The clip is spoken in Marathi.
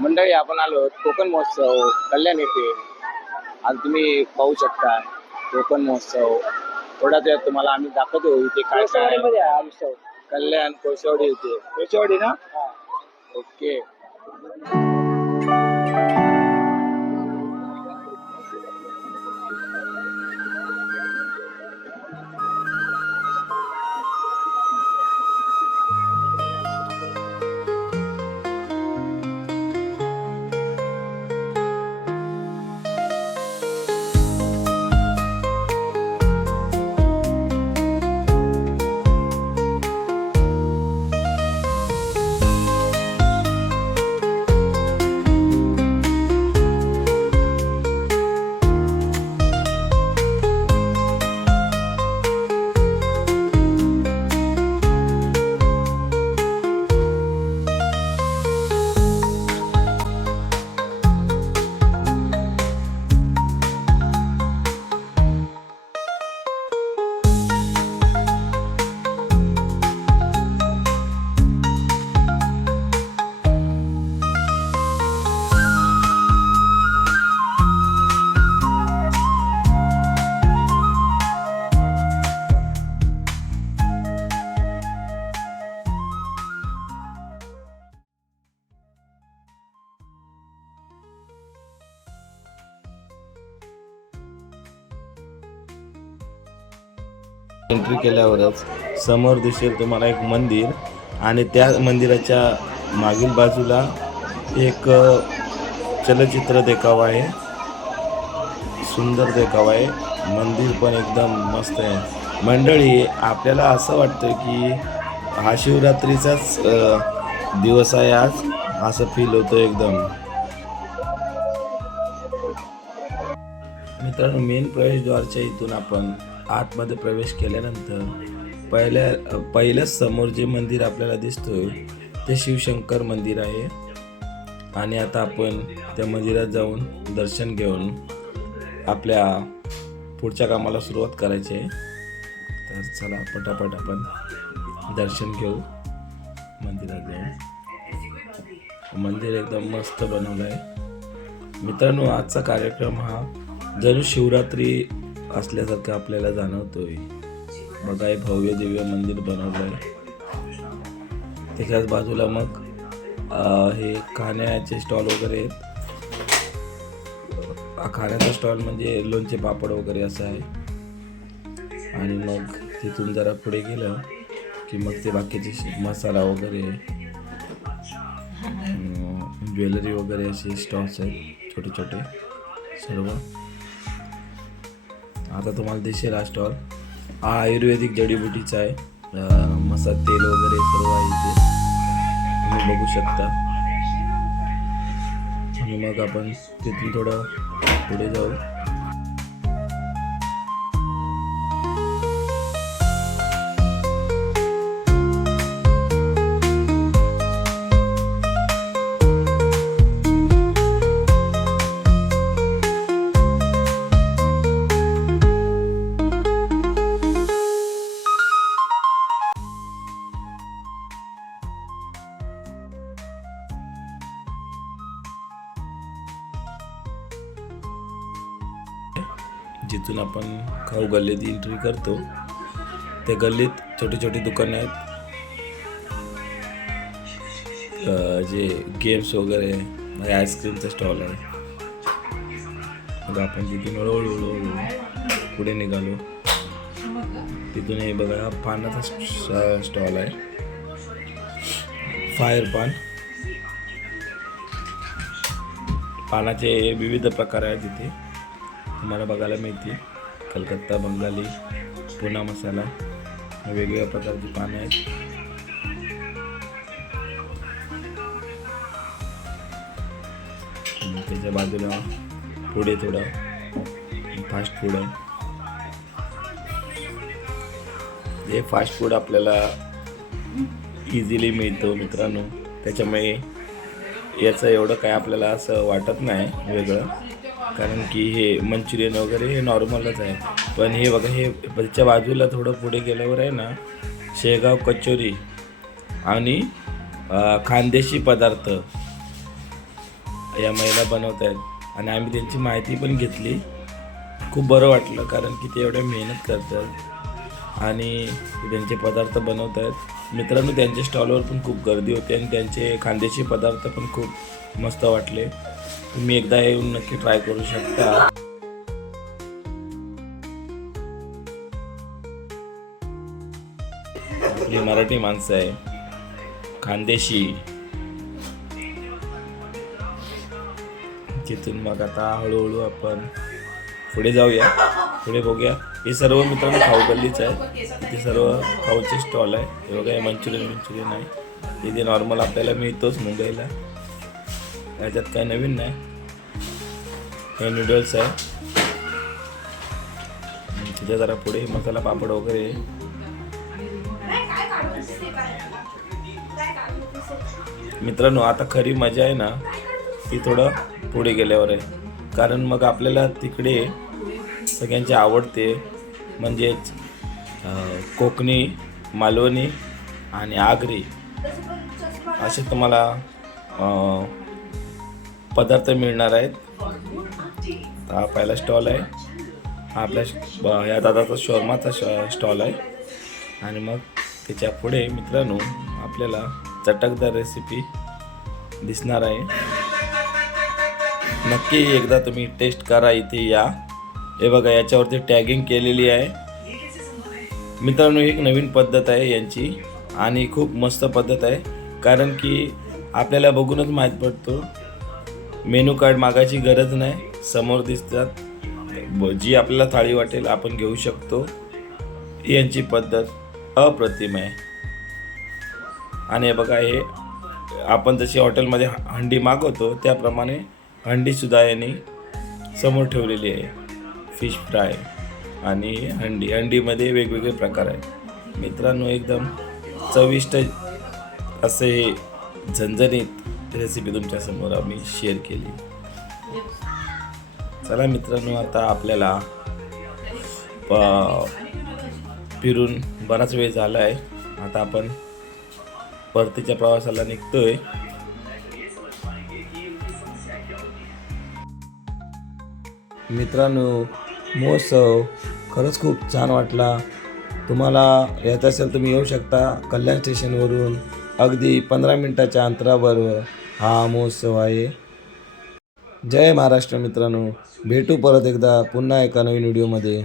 मंडळी आपण आलो कोकण महोत्सव कल्याण येथे. आज तुम्ही पाहू शकता कोकण महोत्सव. थोड्याच वेळात तुम्हाला आम्ही दाखवतो इथे काय काय आहे. कल्याण कोसवडी येथे. कोसळवाडी ना? ओके. एंट्री केल्यावरच समोर दिसेल तुम्हाला एक मंदिर आणि त्या मंदिराच्या मागील बाजूला एक चलचित्र देखावा आहे. सुंदर देखावा आहे. मंदिर पण एकदम मस्त आहे. मंडळी आपल्याला असं वाटतं की हा शिवरात्रीचाच दिवस आहे आज. असं फील होतं एकदम. मित्रांनो मेन प्रवेशद्वारच्या इथून आपण आतमध्ये प्रवेश केल्यानंतर पहिल्या पहिल्याच समोर जे मंदिर आपल्याला दिसतोय ते शिवशंकर मंदिर आहे. आणि आता आपण त्या मंदिरात जाऊन दर्शन घेऊन आपल्या पुढच्या कामाला सुरुवात करायची आहे. तर चला पटापट आपण दर्शन घेऊ मंदिरात जाऊन. मंदिर एकदम मस्त बनवलं आहे मित्रांनो आजचा कार्यक्रम हा जणू शिवरात्री असल्यासारखं आपल्याला जाणवतोय. बघा हे भव्य दिव्य मंदिर बनवलं आहे त्याच्याच बाजूला मग हे खाण्याचे स्टॉल वगैरे आहेत. खाण्याचा स्टॉल म्हणजे लोणचे पापड वगैरे असं आहे. आणि मग तिथून जरा पुढे गेलं की मग ते बाकीचे मसाला वगैरे ज्वेलरी वगैरे असे स्टॉल्स आहेत छोटे छोटे सर्व. आता तुम्हाला दिसेल हा स्टॉल हा आयुर्वेदिक जडीबुटीचा आहे. मसा तेल वगैरे सर्व आहे इथे. तुम्ही बघू शकता. आणि मग आपण तिथून थोडं पुढे जाऊ. जिथून आपण खाऊ गल्लीत एंट्री करतो. त्या गल्लीत छोटी छोटी दुकानं आहेत. जे गेम्स वगैरे आहे आईस्क्रीमचा स्टॉल आहे. मग आपण तिथून हळूहळू हळूहळू पुढे निघालो. तिथून हे बघा पानाचा स्टॉल आहे. फायर पान पानाचे विविध प्रकार आहेत तिथे तुम्हाला बघायला मिळते कलकत्ता बंगाली पुणा मसाला. वेगवेगळ्या प्रकारची पानं आहेत. त्याच्या बाजूला पुढे थोडं फास्ट फूड आहे. हे फास्ट फूड आपल्याला इझिली मिळतो मित्रांनो. त्याच्यामुळे याचं एवढं काय आपल्याला असं वाटत नाही वेगळं. कारण की हे मंचुरियन वगैरे हे नॉर्मलच आहे. पण हे बघा हे त्याच्या बाजूला थोडं पुढे गेल्यावर आहे ना शेगाव कचोरी आणि खानदेशी पदार्थ या महिला बनवत आहेत आणि आम्ही त्यांची माहिती पण घेतली. खूप बरं वाटलं कारण की ते एवढ्या मेहनत करतात. आणि त्यांचे पदार्थ बनवत आहेत मित्रांनो त्यांच्या स्टॉलवर पण खूप गर्दी होती आणि त्यांचे खानदेशी पदार्थ पण खूप मस्त वाटले. तुम्ही एकदा येऊन नक्की ट्राय करू शकता. आपली मराठी माणसं आहे. खानदेशी. तिथून मग आता हळूहळू आपण पुढे जाऊया. पुढे बघूया. हे सर्व मित्रांनो खाऊ गल्लीच आहे. इथे सर्व खाऊचे स्टॉल आहे. हे बघा हे मंचुरियन मंचुरियन आहे. इथे नॉर्मल आपल्याला मिळतोच मुंबईला. याच्यात काय नवीन नाही. हे नूडल्स आहे. आणि तिथे जरा पुढे मसाला पापड वगैरे मित्रांनो आता खरी मजा आहे ना ती थोडं पुढे गेल्यावर आहे. कारण मग आपल्याला तिकडे सगळ्यांचे आवडते म्हणजेच कोकणी मालवणी आणि आगरी. असे तुम्हाला पदार्थ मिळणार आहेत. हा पहिला स्टॉल आहे. हा आपल्या श- या दादाचा शोरमाचा स्टॉल आहे. आणि मग त्याच्या पुढे मित्रांनो आपल्याला चटकदार रेसिपी दिसणार आहे. नक्की एकदा तुम्ही टेस्ट करा इथे या. हे बघा याच्यावरती टॅगिंग केलेली आहे. मित्रांनो एक नवीन पद्धत आहे यांची. आणि खूप मस्त पद्धत आहे. कारण की आपल्याला बघूनच माहीत पडतो. मेनू कार्ड मागायची गरज नाही. समोर दिसतात. जी आपल्याला थाळी वाटेल आपण घेऊ शकतो. यांची पद्धत अप्रतिम आहे. आणि बघा हे आपण जशी हॉटेलमध्ये हंडी मागवतो त्याप्रमाणे हंडीसुद्धा यांनी समोर ठेवलेली आहे. फिश फ्राय आणि हंडी. हंडीमध्ये वेगवेगळे प्रकार आहेत. मित्रांनो एकदम चविष्ट असे हे झणझणीत रेसिपी तुमच्यासमोर आम्ही शेअर केली. चला मित्रांनो आता आपल्याला फिरून बराच वेळ झाला आहे आता आपण परतीच्या प्रवासाला निघतोय. मित्रांनो महोत्सव खरंच खूप छान वाटला. तुम्हाला येत असेल तुम्ही येऊ शकता कल्याण स्टेशनवरून अगदी पंधरा मिनटाच्या अंतरावर हा महोत्सव आहे. जय महाराष्ट्र मित्रांनो. भेटू परत एकदा पुन्हा एका नवीन व्हिडिओमध्ये.